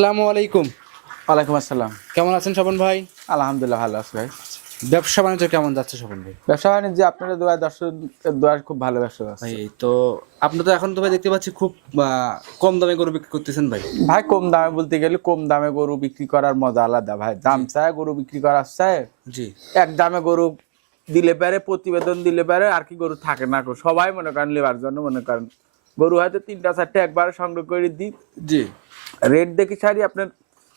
আসসালামু আলাইকুম। ওয়ালাইকুম আসসালাম। কেমন আছেন স্বপন ভাই? আলহামদুলিল্লাহ ভালো আছি ভাই। ব্যবসা বাণিজ্য কেমন যাচ্ছে স্বপন ভাই? ব্যবসা বাণিজ্য আপনাদের দোয়া, দর্শকের দোয়া খুব ভালো ব্যবসা ভাই আছে তো আপনি তো এখন তো ভাই দেখতে পাচ্ছি খুব কম দামে গরু বিক্রি করতেছেন ভাই। ভাই। কম দামে বলতে গেলে কম দামে গরু বিক্রি করার মজা আলাদা ভাই। দাম চায় গরু বিক্রি করার চায়, জি এক দামে গরু দিলে পারে, প্রতিবেদন দিলে পারে আর কি গরু থাকে না। সবাই মনে করেন লেবার জন্য মনে করেন গরু হয়তো 3টা 4টে একবারে সংগ্রহ করে দিই, জি রেট দেখি ছাড়ি। আপনার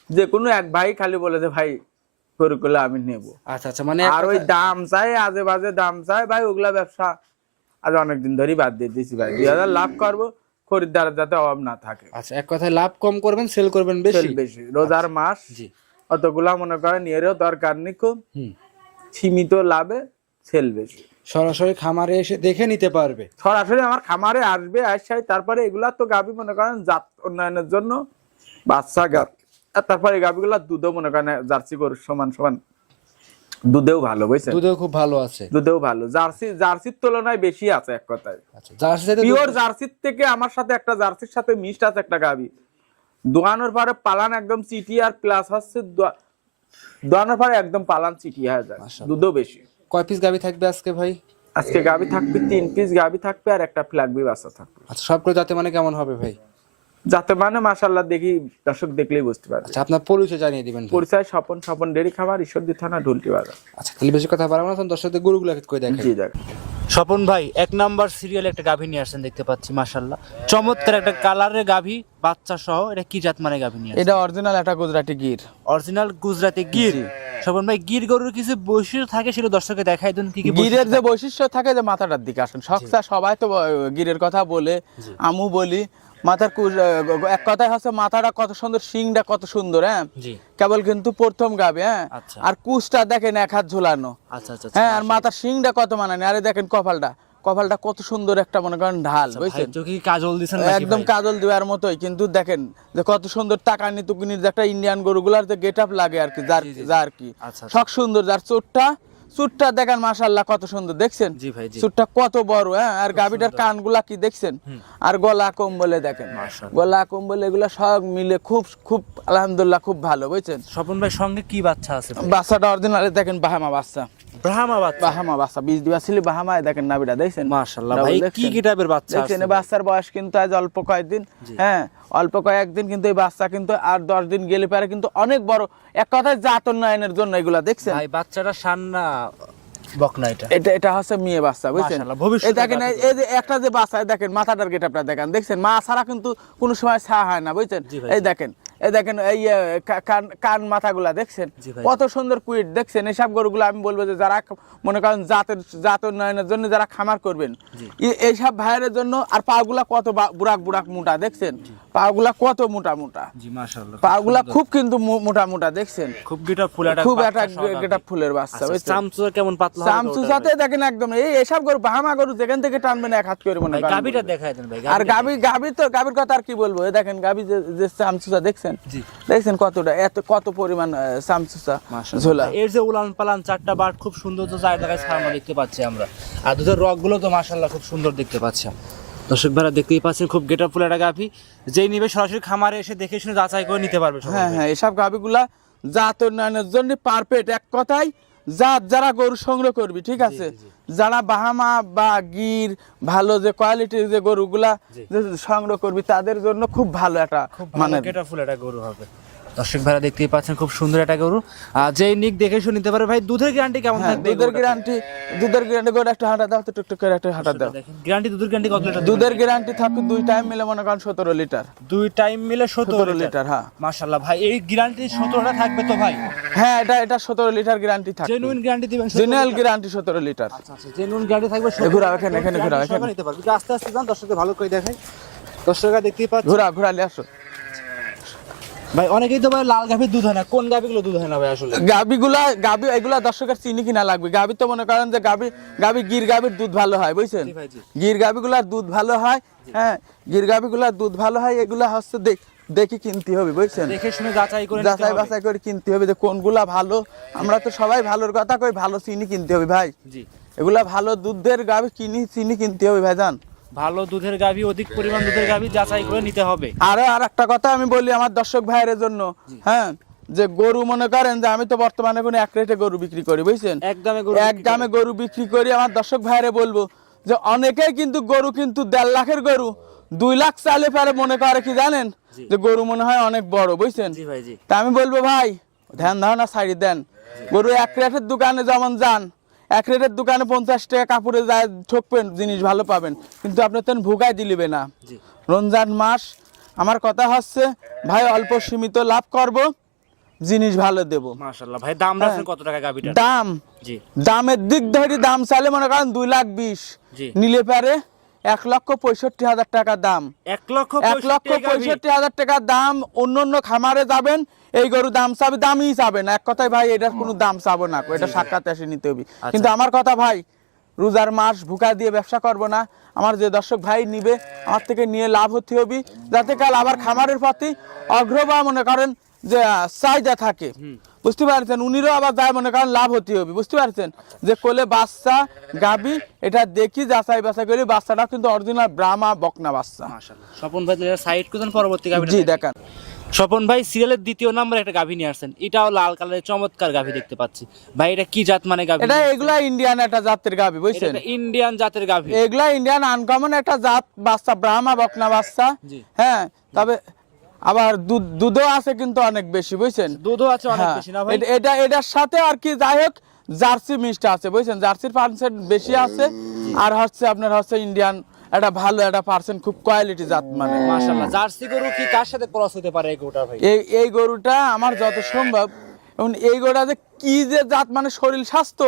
যে কোনো এক ভাই খালি বলে যে ভাই গরু করলে আমি নেবো, আচ্ছা আচ্ছা, মানে আর ওই দাম চাই আজে বাজে দাম চাই ভাই। ওগুলা ব্যবসা আজ অনেকদিন ধরেই বাদ দিয়ে দিয়েছি ভাই। 2000 লাভ করবো, খরিদ্দারের যাতে অভাব না থাকে। আচ্ছা, এক কথায় লাভ কম করবেন, সেল করবেন বেশি। সেল বেশি, রোজার মাস, জি অতগুলা মনে করেন এরও দরকার নেই, খুব সীমিত লাভে সেল বেশি। সরাসরি খামারে এসে দেখে নিতে পারবে। সরাসরি আমার খামারে আসবে, আসাই তারপরে এগুলা তো গাভী মনে করেন জাত উন্নয়নের জন্য বাচ্চা গাভী, আর তারপরে গাভীগুলা দুধও মনে করেন জার্সি গরুর সমান সমান, দুধেও ভালো, বুঝছেন? দুধেও খুব ভালো আছে। দুধেও ভালো, জার্সির তুলনায় বেশি আছে এক কথায়। আচ্ছা, জার্সি পিওর জার্সির থেকে আমার সাথে একটা জার্সির সাথে মিক্সড আছে একটা গাভী। দোয়ানোর পরে পালান একদম চিটি, আর প্লাস হচ্ছে দোয়ানোর পরে একদম পালান চিটি হয়ে যায়, দুধও বেশি। কয় পিস গাভী থাকবে আজকে ভাই? আজকে গাভী থাকবে 3 পিস গাভী থাকবে, আর একটা ফ্ল্যাগবি বাচ্চা থাকবে। আচ্ছা, সবগুলো যাতে মানে কেমন হবে ভাই? যাতে মানে মাশাআল্লাহ দেখি, দর্শক দেখলেই বুঝতে পারবে। আচ্ছা, আপনার পরিচয় জানিয়ে দিবেন। পরিচয় স্বপন ডেরি খামার, ঈশ্বরদী থানা, ঢুলটি বাজার। আচ্ছা, তাহলে বেশি কথা বাড়াবো না, দর্শকদের গরুগুলো করে দেখেন। জি দেখ স্বপন ভাই 1 নাম্বার সিরিয়ালে একটা গাভী নিয়ে আসছেন দেখতে পাচ্ছি, মাশাআল্লাহ চমৎকার একটা কালারের গাভী, বাচ্চা সহ। এটা কি জাত মানে গাভী নিয়ে আসছেন? এটা অরিজিনাল একটা গুজরাটি গির, অরিজিনাল গুজরাটি গির। স্বপন ভাই, গির গরুর কিছু বৈশিষ্ট্য থাকে, সেটা দর্শককে দেখাই দেন। কি কি গিরের যে বৈশিষ্ট্য থাকে, যে মাথাটার দিকে আসেন সবচা, সবাই তো গিরের কথা বলে, আমু বলি। মাথার এক কথায় হচ্ছে মাথাটা কত সুন্দর, শিংটা কত সুন্দর, হ্যাঁ জি কেবল কিন্তু প্রথম গাবে, হ্যাঁ। আচ্ছা। আর কুচটা দেখেন 1 হাত ঝুলানো, আচ্ছা আচ্ছা হ্যাঁ। আর মাথার শিংটা কত মানানি, আরে দেখেন কপালটা কত সুন্দর একটা মনে করেন ঢাল, বুঝছেন? চোখে কি কাজল দিছেন নাকি একদম ভাই? কাজল দেওয়ার মতোই, কিন্তু দেখেন যে কত সুন্দর তাকানি তুকুনির যে একটা ইন্ডিয়ান গরুগুলার যে গেট আপ লাগে আর কি, যা আর কি আচ্ছা, সব সুন্দর। যার চুটটা দেখেন মাশাআল্লাহ কত সুন্দর, দেখছেন? জি ভাই, জি। চুটটা কত বড়, হ্যাঁ। আর গাভীটার কানগুলা কি দেখছেন? আর গলা কম্বলে দেখেন, গলা কম্বলে এগুলা সব মিলে খুব খুব আলহামদুলিল্লাহ খুব ভালো, বুঝছেন? স্বপন ভাই, সঙ্গে কি বাচ্চা আছে? বাচ্চাটা অরিজিনালি দেখেন বাহামা বাচ্চা, ব্রাহ্মা বাচ্চা। বাহামা বাচ্চা, বীজ দিবা ছিল বাহামায়, দেখেন নাভিটা দেখছেন? মাশাআল্লাহ ভাই, কি কি টাইপের বাচ্চা দেখছেন? আছে? এই বাচ্চার বয়স কিন্তু আজ অল্প কয়েকদিন, হ্যাঁ অল্প কয়েকদিন, কিন্তু এই বাচ্চা কিন্তু আর 10 দিন গেলে পারে কিন্তু অনেক বড়। এক কথায় জাত উন্নয়নের জন্য এগুলা, দেখছেন? ভাই বাচ্চাটা সান্না বকনা, এটা হচ্ছে মেয়ে বাচ্চা, বুঝছেন? মাশাআল্লাহ, ভবিষ্যতে এই দেখেন, এই যে একটা যে বাচ্চা, দেখেন মাথাটার গেটআপটা দেখেন, দেখছেন? মা ছাড়া কিন্তু কোনো সময় ছা হয় না, বুঝছেন? এই দেখেন এই কান মাথাগুলা দেখছেন কত সুন্দর কুইট, দেখছেন? এইসব গরুগুলো আমি বলবো যে যারা মনে করেন জাত উন্নয়নের জন্য যারা খামার করবেন, এইসব ভাইয়ের জন্য। আর পাগুলা কত বুড়াক মোটা, দেখছেন? পাগুলা কত মোটা, জি মাশাআল্লাহ, পাগুলা খুব কিন্তু মোটা, দেখছেন? খুব গিটা ফুলাটা, খুব একটা গেটআপ ফুলের বাচ্চা, বুঝছেন? চামচুর কেমন পাতলা, চামচুসাতে দেখেন একদম এইসব গরু, বাহামা গরু যেখান থেকে টানবেন 1 হাত করে মনে করেন। গাভীটা দেখায় দেন ভাই। আর গাভীর কথা আর কি বলবো, এই দেখেন গাভী যে চামচুসা, দেখছেন? দেখছেন কতটা, কত পরিমাণ চামচুসা ঝোলা। এর যে উলান পালান 4টা বাট খুব সুন্দর, তো চার জায়গায় ছাড়ানো দেখতে পাচ্ছি আমরা। আর দুধের রগগুলো তো মাশাআল্লাহ খুব সুন্দর দেখতে পাচ্ছি। দর্শক ভাইরা দেখতেই পাচ্ছেন, খুব গেটআপ ফুল একটা গাভী, যেই নিবে সরাসরি খামারে এসে দেখে শুনে যাচাই করে নিতে পারবে। হ্যাঁ, এসব গাভীগুলা জাত উন্নয়নের জন্য পারফেক্ট। এক কথায় যারা গরু সংগ্রহ করবি, ঠিক আছে, যারা বাহামা বা গির ভালো যে কোয়ালিটির যে গরুগুলা সংগ্রহ করবি, তাদের জন্য খুব ভালো একটা মানে গেটআপ ফুল একটা গরু হবে। দর্শক ভাইরা দেখতেই পাচ্ছেন, খুব সুন্দর একটা গরু, যেই নিক দেখে শুনে নিতে পারে। ভাই দুধের গ্যারান্টি কেমন থাকবে? দুধের গ্যারান্টি গরু একটা হাঁটা দাও তো, টুকটুক করে একটা হাঁটা দাও। গ্যারান্টি, দুধের গ্যারান্টি কত লিটার? দুধের গ্যারান্টি থাকবে 2 টাইম মিলে মনে করেন 17 লিটার। 2 টাইম মিলে 17 লিটার, হ্যাঁ। মাশাআল্লাহ ভাই, এই গ্যারান্টি 17টা থাকবে তো ভাই? হ্যাঁ, এটা 17 লিটার গ্যারান্টি থাকবে। জেনুইন গ্যারান্টি দিবেন? Genuine guarantee 17 litre. আচ্ছা, জেনুইন গ্যারান্টি থাকবে। ঘোরা এখানে ঘোরা, এখানে নিতে পারবে। আস্তে আস্তে যান, দর্শকদের ভালো করে দেখাই। দর্শকরা দেখতেই পাচ্ছেন, ঘোরালে আসো ভাই। অনেকেই তো ভাই লাল গাভীর দুধ হয় না, কোন গাভীগুলো দুধ হয় না ভাই আসলে? গাভী এগুলা দর্শকের চিনি কিনা লাগবে। গাভী তো মনে করেন যে গাভী গির গাভীর দুধ ভালো হয়, বুঝছেন? গির গাভীগুলার দুধ ভালো হয়, হ্যাঁ। গির গাভীগুলার দুধ ভালো হয়, এগুলা হচ্ছে দেখি কিনতে হবে, বুঝছেন? দেখে শুনে যাচাই বাছাই করে কিনতে হবে যে কোনগুলা ভালো। আমরা তো সবাই ভালোর কথা কই, ভালো চিনি কিনতে হবে ভাই। এগুলা ভালো দুধের গাভী চিনি কিনতে হবে ভাই, জান। ভালো দুধের গাভী, অধিক পরিমাণ দুধের গাভী যাচাই করে নিতে হবে। আর একটা কথা আমি বলি আমার দর্শক ভাইয়ের জন্য, হ্যাঁ, যে গরু মনে করেন যে আমি তো বর্তমানে কোনো এক রেটে গরু বিক্রি করি, বুঝছেন, এক দামে গরু বিক্রি করি। আমার দর্শক ভাইরে বলবো যে অনেকেই কিন্তু গরু কিন্তু 1.5 লাখের গরু 2 লাখ চালে পারে মনে করে কি জানেন, যে গরু মনে হয় অনেক বড়, বুঝছেন। তা আমি বলবো ভাই ধ্যান ধারণা ছাড়ি দেন, গরু এক রেটের দোকানে যেমন যান, এক রেটের দোকানে 50 টাকা কাপড়ে যায় ঠকবেন, জিনিস ভালো পাবেন, কিন্তু আপনি তেন ভুগাই দিলিবে না। রমজান মাস, আমার কথা হচ্ছে ভাই অল্প সীমিত লাভ করব, জিনিস ভালো দেবো। মাশাআল্লাহ ভাই, দাম রাখছেন কত টাকা গাভীটার? দাম, জি, দামের দিক ধরে দাম চাইলে মনে করেন 2,20,000, নিলে পারে 1,65,000 টাকা দাম। 1,65,000 টাকা দাম। অন্য খামারে যাবেন এই গরু দাম চাবে, দামই চাবে না, এক কথায় ভাই এটার কোনো দাম চাবো না, এটা সাক্ষাৎ এসে নিতে হবে। কিন্তু আমার কথা ভাই, রোজার মাস ভুকা দিয়ে ব্যবসা করব না, আমার যে দর্শক ভাই নিবে আমার থেকে নিয়ে লাভ হতে হবে, যাতে কাল আবার খামারের প্রতি অগ্রবা মনে করেন যে চাহিদা থাকে, বুঝতে পারছেন, উনিরও আবার যায় মনে করেন লাভ হতে হবে, বুঝতে পারছেন, যে কোলে বাচ্চা গাবি এটা দেখি যাচাই বাছাই করি, বাচ্চাটা কিন্তু অরিজিনাল ব্রাহ্মা বকনা বাচ্চা। মাশাআল্লাহ স্বপন ভাই সাইড করতেন পরবর্তী গাভীটা। জি দেখান। স্বপন ভাই সিরিয়ালের 2য় নম্বরে একটা গাভী নিয়ে আসছেন, এটাও লাল কালারের চমৎকার গাভী দেখতে পাচ্ছি ভাই, এটা কি জাত মানে গাভী? এটা এগুলা ইন্ডিয়ান একটা জাতের গাভী, বুঝছেন, ইন্ডিয়ান জাতের গাভী, এগুলা ইন্ডিয়ান আনকমন একটা জাত বাচ্চা, ব্রাহ্মা বকনা বাচ্চা, হ্যাঁ, তবে আবার দুধও আছে কিন্তু অনেক বেশি, বুঝছেন, দুধও আছে অনেক বেশি না ভাই? এটার সাথে আর কি যাই হোক জার্সি মিক্সড আছে, বুঝছেন, জার্সির পার্সেন্ট বেশি আছে, আর হচ্ছে আপনার হচ্ছে ইন্ডিয়ান একটা ভালো একটা পার্সেন্ট, খুব কোয়ালিটি জাত মানে। মাশাআল্লাহ, জার্সি গরু কি কার সাথে ক্রস হতে পারে এই গরুটা ভাই? এই গরুটা আমার যত সম্ভব, এখন এই গরুটা যে কি যে জাত মানে শরীর স্বাস্থ্য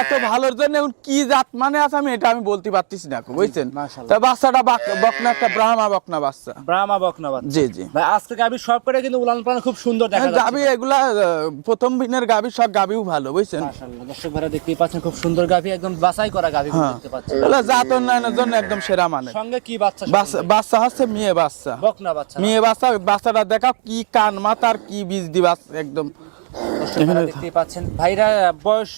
এত ভালোর জন্য এখন কি জাত মানে আছে আমি এটা আমি বলতে পারতেছি না, বুঝছেন। তা বাচ্চাটা বকনা, একটা ব্রাহ্মা বকনা বাচ্চা, ব্রাহ্মা বকনা বাচ্চা। জি জি ভাই আজকে গাভী সব করে কিন্তু উলান পালান খুব সুন্দর দেখা যাচ্ছে। গাভী এগুলা প্রথম দিনের গাভী, সব গাভীও ভালো, বুঝছেন। মাশাআল্লাহ দর্শক ভাইরা দেখতেই পাচ্ছেন খুব সুন্দর গাভী, একদম বাছাই করা গাভী দেখতে পাচ্ছেন। এগুলা জাত উন্নয়নের জন্য একদম সেরা মানে। সঙ্গে কি বাচ্চা? বাচ্চা হচ্ছে মেয়ে বাচ্চা, বকনা বাচ্চা, মেয়ে বাচ্চা। বাচ্চাটা দেখা কি কান মাথার কি বীজ দিবা একদম। দেখতেই পাচ্ছেন ভাইরা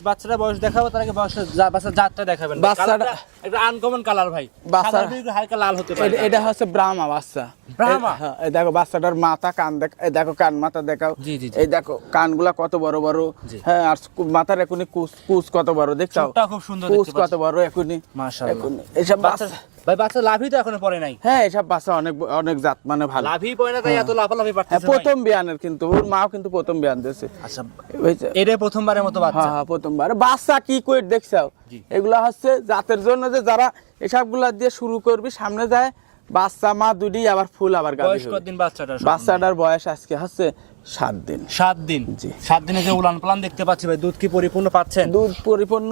বাচ্চাটা বয়স দেখাবো, তার আগে বাচ্চার জাতটা দেখাবেন। বাচ্চাটা একটা আনকমন কালার ভাই, বাচ্চা হালকা লাল হতে পারে। এটা হচ্ছে ব্রাহ্মা বাচ্চা, ব্রাহ্মা। এই দেখো বাচ্চাটার মাথা কান দেখ, এই দেখো কান মাথা দেখাও, এই দেখো কানগুলা কত বড় বড়, হ্যাঁ, আর মাথার এখনই কুচ কত বড় দেখছো, খুব সুন্দর কুচ কত বড় এখনই, মাশাআল্লাহ। এইসব বাচ্চা ভাই, বাচ্চা লাভই তো এখনো পড়ে নাই। হ্যাঁ, এসব বাচ্চা অনেক জাত মানে ভালো, লাভই পড়ে না, তাই এত লাফালাফি পারতেছে। প্রথম বিয়ানের কিন্তু ওর মাও কিন্তু প্রথম বিয়ান দিয়েছে। আচ্ছা, এটা প্রথমবারের মতো বাচ্চা? হ্যাঁ, প্রথমবার। বাচ্চা কি কই দেখছো, এগুলা হচ্ছে জাতের জন্য যে যারা এসবগুলা দিয়ে শুরু করবি, সামনে যায় বাচ্চা মা দুটি আবার ফুল আবার গাভী। বয়স কতদিন বাচ্চাটার? বাচ্চাটার বয়স আজকে হচ্ছে 7 দিন। 7 দিন? জি। 7 দিনে যে উলান পালান দেখতে পাচ্ছি ভাই, দুধ কি পরিপূর্ণ পাচ্ছেন? দুধ পরিপূর্ণ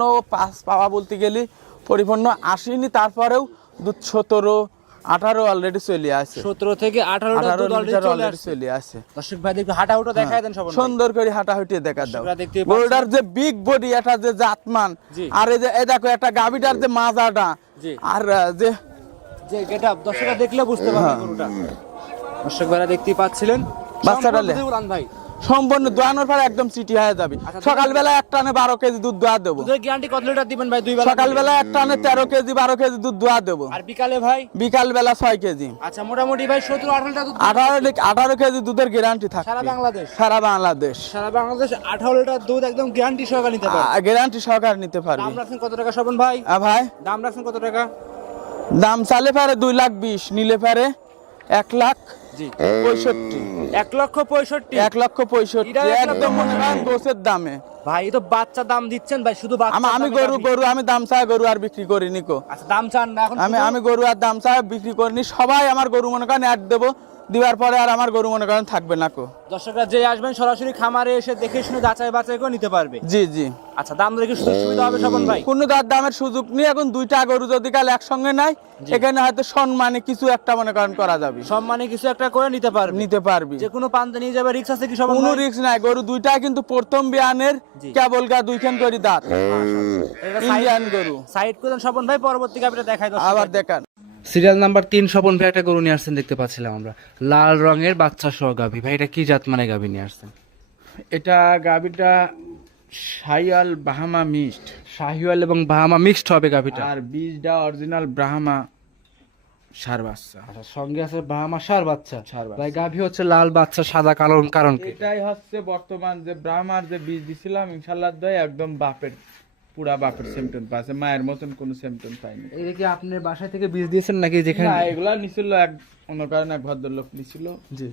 পাওয়া বলতে গেলে পরিপূর্ণ আসেনি, তারপরেও দুধ 17-18 অলরেডি চলে আসে। 17 থেকে 18 দুধ অলরেডি চলে আসে। দর্শক ভাই দেখো হাঁটাহুটো দেখায় দেন সব সুন্দর করে হাঁটাহুটি দেখা দাও। গরুটার যে বিগ বডি, এটা যে জাতমান, আর এই দেখো একটা গাভীটার যে মাজাটা, আর যে গেটআপ দর্শকরা দেখলে বুঝতে পারবে গরুটা। দর্শক ভাইরা দেখতেই পাচ্ছিলেন বাচ্চাটা উলান ভাই সম্পূর্ণ দোয়ানোর পর একদম চিটি হয়ে যাবে। সকালবেলা এক টানে 12 কেজি দুধ দোয়া দেবো। দুধের গ্যারান্টি কত লিটার দিবেন ভাই? 2 বেলা। সকালবেলা এক টানে 13 কেজি 12 কেজি দুধ দোয়া দেবো। আর বিকালে ভাই? বিকালবেলা 6 কেজি। আচ্ছা, মোটামুটি ভাই 17-18 লিটার দুধ। 18 কেজি দুধের গ্যারান্টি থাকে সারা বাংলাদেশ? সারা বাংলাদেশ। সারা বাংলাদেশ 18 লিটার দুধ একদম গ্যারান্টি সহকারে নিতে পারবে। গ্যারান্টি সহকারে নিতে পারবে। দাম রাখছেন কত টাকা স্বপন ভাই? ভাই দাম রাখছেন কত টাকা? দাম চালে পারে 2,20,000, নিলে পারে 1,65,000। 1,65,000? 1,65,000 একদম মনে করেন গোছের দামে ভাই। এই তো বাচ্চা দাম দিচ্ছেন ভাই, শুধু বাচ্চা। আমি গরু আমি দাম চাই, গরু আর বিক্রি করিনি কো। আচ্ছা, দাম চান না এখন? আমি গরু আর দাম চাই বিক্রি করিনি। সবাই আমার গরু মনে করেন অ্যাড দেবো, দিবার পরে আর আমার গরু মনে করেন থাকবে না কো। দর্শকরা যে আসবেন সরাসরি খামারে এসে দেখে শুনে যাচাই বাছাই করে নিতে পারবে। জি জি। আচ্ছা, দাম দরে কি সুযোগ সুবিধা হবে স্বপন ভাই? কোনো দামের সুযোগ নেই। এখন 2টা গরু যদি কাল একসঙ্গে নাই, এখানে হয়তো সম্মানে কিছু একটা মনে করেন করা যাবে। সম্মানে কিছু একটা করে নিতে পারবি। যে কোনো পান্তে নিয়ে যাবে, রিস্ক আছে কি স্বপন ভাই? কোনো রিস্ক নাই। গরু 2টা কিন্তু প্রথম বিয়ানের কেবল 2খান করে দাঁত, ইন্ডিয়ান গরু। সাইড করে দেন স্বপন ভাই, পরবর্তী গাবিটা দেখাই দাও। আবার দেখান। সিরিয়াল নাম্বার 3 স্বপন ভাই একটা গরু নিয়ে আসছেন দেখতে পাচ্ছিলাম আমরা, লাল রঙের বাচ্চা সহ গাভী। ভাই এটা কি জাত মানে গাভী নিয়ে আসছেন? এটা গাভীটা শাহিওয়াল বাহামা মিক্সড। শাহিওয়াল এবং বাহামা মিক্সড হবে গাভীটা। আর বীজটা অরিজিনাল ব্রাহ্মা সার বাচ্চা। আচ্ছা, সঙ্গে আছে ব্রাহ্মা সার বাচ্চা। ষাঁড় বাচ্চা। ভাই গাভী হচ্ছে লাল বাচ্চা সাদা কালো, কারণ কি? এটাই হচ্ছে বর্তমান যে ব্রাহ্মার যে বীজ দিছিলাম ইনশাল্লাহ দয় একদম বাপের পুরা বাপের সিমটন পাচ্ছে, মায়ের মতন কোনো সিমটন পাইনি। এটা কি আপনার বাসা থেকে বীজ দিয়েছেন নাকি যেখানে? না, এগুলা নিছিল এক অন্য কারণে এক ভদ্রলোক নিছিল, জি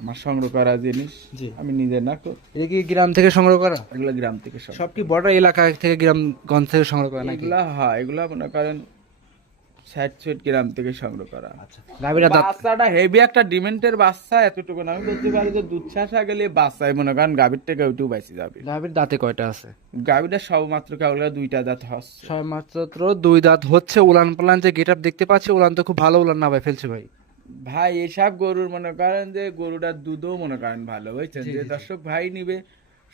আমার সংগ্রহ করা জিনিস, জি। আমি নিজে না তো, এটা কি গ্রাম থেকে সংগ্রহ করা? এগুলা গ্রাম থেকে সব। সব কি বড় এলাকা থেকে গ্রামগঞ্জ থেকে সংগ্রহ করা নাকি? এগুলা হ্যাঁ, এগুলা মনে করেন 60 গ্রাম থেকে সংগ্রহ করা। আচ্ছা, গাভীরা দাঁত বাচ্চাটা হেভি একটা ডিমেন্টের বাচ্চা, এতটুকু না আমি বলতে পারি যে দুধ ছাসা গেলে বাচ্চাই মনে করেন গাভীর থেকে ওইটু বাইসে যাবে। গাভীর দাঁতে কয়টা আছে? গাভীটা সব মাত্র কেবল 2টা দাঁত হচ্ছে। ছয় মাত্র 2 দাঁত হচ্ছে। উলান পালান যে গেটআপ দেখতে পাচ্ছি, উলান তো খুব ভালো উলান না ভাই ফেলছে ভাই। ভাই এসব গরুর মনে করেন যে গরুটার দুধও মনে করেন ভালো বুঝছেন, যে দর্শক ভাই নিবে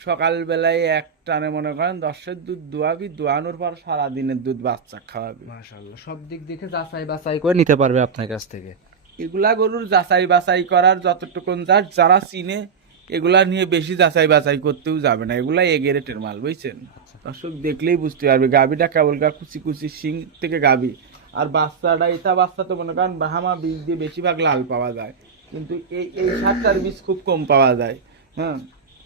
সকাল বেলায় এক টানে মনে করেন 10-এর দুধ দোয়াবি, দোয়ানোর পর সারা দিনের দুধ বাচ্চা খাওয়াবি। মাশাআল্লাহ, সব দিক দেখে যাচাই বাছাই করে নিতে পারবে আপনার কাছ থেকে। এগুলা গরুর যাচাই বাছাই করার যতটুকুন যারা চিনে এগুলা নিয়ে বেশি যাচাই বাছাই করতেও যাবে না, এগুলা এগেরেটের মাল বুঝছেন। দর্শক দেখলেই বুঝতে পারবে গাভীটা কেবল কুচি কুচি শিং থেকে গাভী, আর বাচ্চাটা এটা বাচ্চা তো মনে করেন ব্রাহ্মা বীজ দিয়ে বেশিরভাগ লাল পাওয়া যায়, কিন্তু এই সারটার বীজ খুব কম পাওয়া যায়। হ্যাঁ,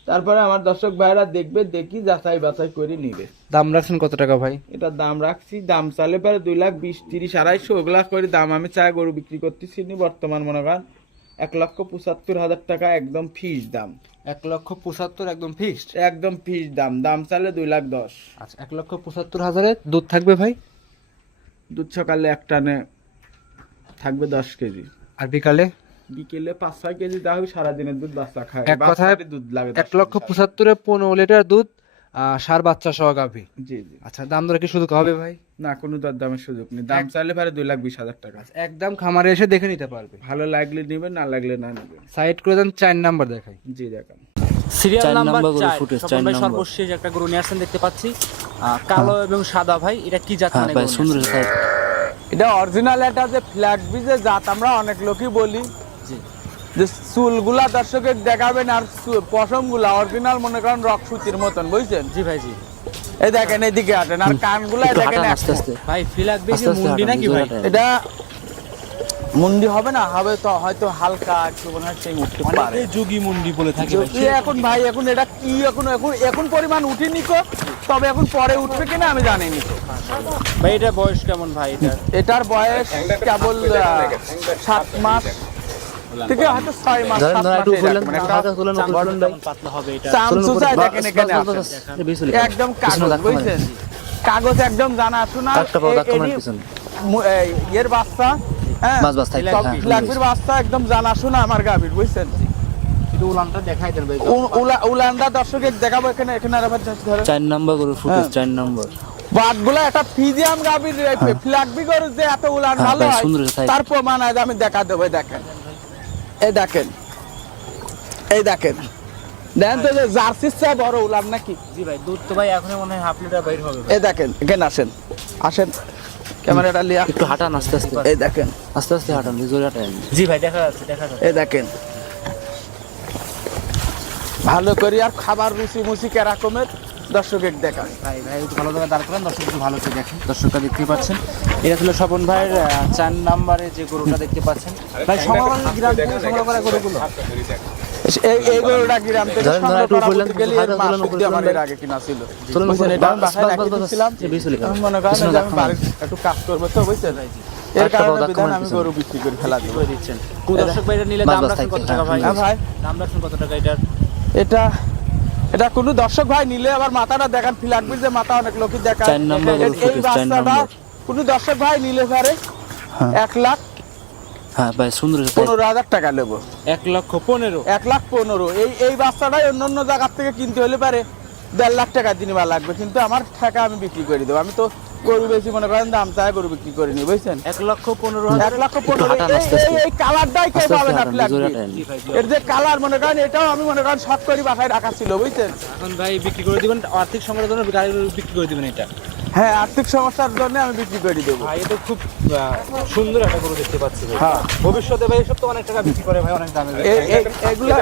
তারপরে আমার দর্শক ভাইরা দেখবে, দেখি যাচাই বাছাই করে নিবে। দাম রাখছেন কত টাকা ভাই? এটা দাম রাখছি, দাম চালে পরে 2,20,000, 30, 250 ওগুলা করে দাম আমি চাই গরু বিক্রি করতেছি নি বর্তমান মনে করেন 1,75,000 টাকা একদম ফিক্স দাম। 1,75,000 একদম ফিক্সড? একদম ফিক্স দাম, দাম চালে 2,10,000। আচ্ছা, 1,75,000 দুধ থাকবে ভাই? দুধ সকালে এক টানে থাকবে 10 কেজি, আর বিকালে? বিকেলে 5-6 কেজি দেওয়া হবে, সারাদিনের দুধ বাচ্চা খায়, এক কথায় বাচ্চারই দুধ লাগে 1,75,000 15 লিটার দুধ, সার বাচ্চা সহ গাভী। জি জি। আচ্ছা, দাম দরে কি শুধু হবে ভাই? না, কোনো দরদামের সুযোগ নেই, দাম চাইলে পরে 2,20,000 টাকা। একদম খামারে এসে দেখে নিতে পারবে। ভালো লাগলে নিবে, না লাগলে না নিবে। সাইড করে দেন, 4 নাম্বার দেখাই। জি দেখান। সিরিয়াল চার নাম্বার নাম্বার গরু 4 ফুটেজ, স্বপন চার ভাই নাম্বার। সর্বশেষ একটা গরু নিয়ে আসছেন দেখতে পাচ্ছি, কালো এবং সাদা। ভাই এটা কি জাত হ্যাঁ মানে ভাই গরু? সুন্দর সাইজ। এটা অরিজিনাল, এটা যে ফ্ল্যাট বীজের জাত আমরা অনেক লোকই বলি, জি যে চুলগুলা দর্শকের দেখাবেন আর পশম গুলা অরিজিনাল মনে করেন রক সুতির মতন বুঝছেন। জি ভাই জি। এই দেখেন এদিকে হাঁটেন, আর কানগুলা একটু দেখেন হাঁটান আস্তে একদম। আস্তে, ভাই ফিলাক আস্তে বেশি আস্তে মুন্ডি হাঁটান, নাকি জোরে ভাই? হাঁটান। এটা মুন্ডি হবে না, হবে তো হয়তো হালকা একটু মনে হয় সেই উঠতে পারে। অনেকে যুগি মুন্ডি বলে থাকে ভাই। যদি এখন ভাই এখন এটা কি এখন পরিমাণ উঠিনি কো, তবে এখন পরে উঠবে কিনা আমি জানি নি তো। ভাই এটা বয়স কেমন ভাই এটা? এটার বয়স কেবল 7 মাস থেকে হয়তো 6 মাস, ধরেন 7 ধরেন মাস একটু ফুলেন, এরকম। একটা হালকা তুলেন, উপরে তুলেন ভাই। কেমন পাতলা হবে এটা? চামচুচাই দেখেন এখানে আছে। এটা বেশ হলো। একদম পিছনে কাগজ ধাক্কা মারেন। বুঝছেন, কাগজ একদম জানা শোনা ধাক্কা পাও, ধাক্কা মারেন পিছনে। এর বাচ্চা, হ্যাঁ বাস, বাস, থাক, সব হ্যাঁ, ফ্ল্যাগবির বাচ্চা একদম জানা শোনা আমার গাভীর বুঝছেন। একটু উলানটা দেখাই দেন ভাই। উলানটা দর্শকের দেখাবো এখানে, এখানে আর আবার ধরে 4 নাম্বার গরু ফুটেজ, 4 নাম্বার। বাটগুলা একটা ফিজিয়াম গাভীর ফ্ল্যাগবি গরু যে এত উলান হ্যাঁ, ভালো ভাই, হয় সুন্দর size। তার প্রমাণ আজ আমি দেখা দেবো। দেখেন এই দেখেন, এই দেখেন দেন তো যে জার্সির চেয়ে বড় উলান নাকি। জি ভাই, দুধ তো ভাই এখনই মনে হয় হাফ লিটার বাইর হবে ভাই। এই দেখেন এখানে আসেন, আসেন ক্যামেরাটা লিয়া, একটু হাঁটান আস্তে আস্তে, এই দেখেন, আস্তে আস্তে হাঁটান, জোরে হাঁটান। জি ভাই দেখা যাচ্ছে, দেখা যাচ্ছে। এই দেখেন ভালো করি, আর খাবার রুচি মুচি কেরকমের দর্শকের দেখান। ভাই ভাই একটু ভালো জায়গায় দাঁড় করেন, দর্শক একটু ভালো করে দেখেন। দর্শকরা দেখতে পাচ্ছেন, এটা ছিল স্বপন ভাইয়ের 4 নাম্বারে যে গরুটা দেখতে পাচ্ছেন। ভাই সংগ্রহ গ্রাম থেকে সংগ্রহ করা গরুগুলো। এই গরুটা গ্রাম থেকে ধরেন, সংগ্রহ একটু করা বললেন, বলতে গেলে এর হাঁটা মাস তুলেন, অব্দি আমার তুলেন এর আগে কিনা ছিল। তুলেন, বুঝছেন, উপরে, এটা আমি বাস, বাসায় বাস, রাখি বাস, বাস। দিয়েছিলাম। এ বেশ হলো। আমি মনে করেন পিছনে যে আমি ধাক্কা বাড়ির একটু কাজ করবো তো বুঝছেন, এর ধাক্কা কারণে ধাক্কা বিধান মারেন আমি পিছনে। গরু বিক্রি করে ফেলা দেবো। করে দিচ্ছেন। দর্শক ভাইরা নিলে বাস, দাম বাস, রাখছেন কত থাকছে, টাকা ভাই? হ্যাঁ ভাই, দাম রাখছেন কত টাকা এটার? এটা কোনো দর্শক ভাই নিলে আবার মাথাটা দেখান, ফিলাকবির যে মাথা অনেক লোকই দেখায়। 4 নাম্বার গরু এই ফুটেজ, 4 বাচ্চাটা নাম্বার। কোনো দর্শক ভাই নিলে পারে 1,15,000 হ্যাঁ ভাই সুন্দর সাইজ। টাকা নেবো। 1,15,000। 1,15,000 এই বাচ্চাটাই অন্য জায়গার থেকে কিনতে হলে পারে 1.5 লাখ টাকা দিনবা লাগবে, কিন্তু আমার টাকা আমি বিক্রি করে দেবো। আমি তো গরু বেশি মনে করেন দাম চাই গরু বিক্রি করে নি বুঝছেন। 1,15,000। 1,15,000 হাঁটান আস্তে আস্তে। এই কালারটাই কেউ আস্তে পাবে আস্তে না হাঁটান, ফ্ল্যাগ জোরে দিয়ে। হাঁটান। এর যে কালার মনে করেন এটাও আমি মনে করেন শর্ট করে বাসায় রাখা ছিল বুঝছেন। এখন ভাই বিক্রি করে দিবেন, আর্থিক সংকটের জন্য গাড়ি বিক্রি করে দিবেন এটা। হ্যাঁ, আর্থিক সমস্যার জন্য আমি বিক্রি করে দেবো। ভাই এটা খুব সুন্দর একটা গরু দেখতে পাচ্ছি ভাই। হ্যাঁ, ভবিষ্যতে ভাই এসব তো অনেক টাকা বিক্রি করে ভাই, অনেক দামে। এগুলা